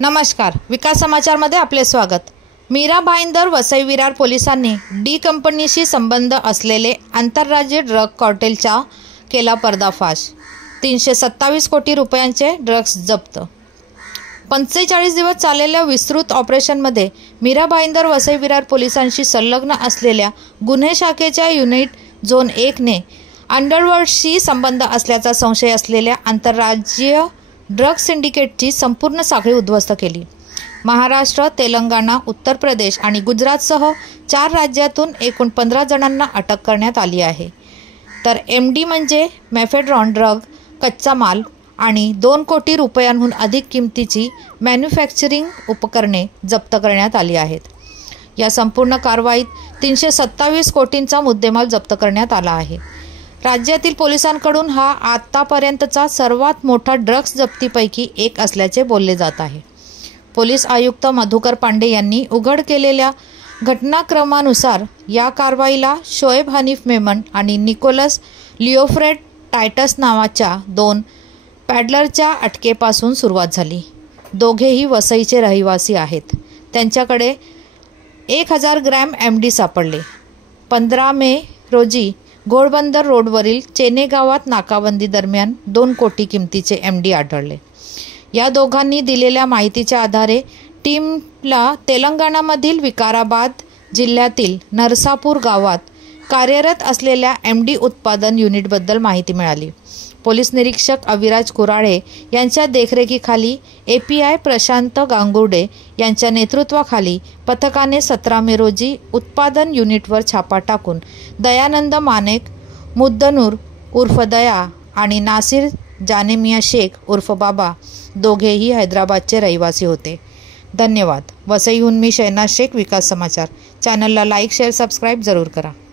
नमस्कार, विकास समाचारमध्ये आपले स्वागत। मीरा भाईंदर वसई विरार पोलिसांनी डी कंपनीशी संबंध असलेले आंतरराज्य ड्रग कार्टेलचा केला पर्दाफाश। 327 कोटी रुपयांचे ड्रग्ज जप्त। 45 दिवस चाललेल्या विस्तृत ऑपरेशनमध्ये मीरा भाईंदर वसई विरार पोलिसांशी संलग्न असलेल्या गुन्हे शाखेच्या युनिट झोन 1 ने अंडरवर्ल्डशी संबंध असल्याचा संशय असलेल्या आंतरराज्यीय ड्रग सिंडिकेटची संपूर्ण साखळी उद्ध्वस्त केली। महाराष्ट्र, तेलंगणा, उत्तर प्रदेश आणि गुजरातसह 4 राज्यातून एकूण 15 जणांना अटक करण्यात आली आहे। तर MD म्हणजे मेफेड्रॉन ड्रग, कच्चा माल आणि 2 कोटी रुपयांहून अधिक किमतीची मॅन्युफॅक्चरिंग उपकरणे जप्त करण्यात आली आहेत। या संपूर्ण कारवाईत 327 कोटींचा मुद्देमाल जप्त करण्यात आला आहे। राज्यातील पोलिसांकडून हा आतापर्यंतचा सर्वात मोठा ड्रग्ज जप्तीपैकी एक असल्याचे बोलले जात आहे। पोलीस आयुक्त मधुकर पांडे यांनी उघड केलेल्या घटनाक्रमानुसार या कारवाईला शोएब हनीफ मेमन आणि निकोलस लिओफ्रेड टायटस नावाच्या 2 पॅडलरच्या अटकेपासून सुरुवात झाली। दोघेही वसईचे रहिवासी आहेत। त्यांच्याकडे 1000 ग्रॅम MD सापडले। 15 मे रोजी घोडबंदर रोडवरील चेने गावात नाकाबंदी दरम्यान 2 कोटी किमतीचे MD आढळले। या दोघांनी दिलेल्या माहितीच्या आधारे टीमला तेलंगणामधील विकाराबाद जिल्ह्यातील नरसापूर गावात कार्यरत असलेल्या MD उत्पादन युनिटबद्दल माहिती मिळाली। पोलीस निरीक्षक अविराज कुराळे यांच्या देखरेखीखाली API प्रशांत गांगुर्डे यांच्या नेतृत्वाखाली पथकाने 17 मे रोजी उत्पादन युनिटवर छापा टाकून दयानंद मानेक मुद्दनूर उर्फ दया आणि नासिर जानेमिया शेख उर्फ बाबा, दोघेही हैदराबादचे रहिवासी होते। धन्यवाद। वसईहून मी शहनाज शेख, विकास समाचार चॅनलला लाईक, शेअर, सबस्क्राईब जरूर करा।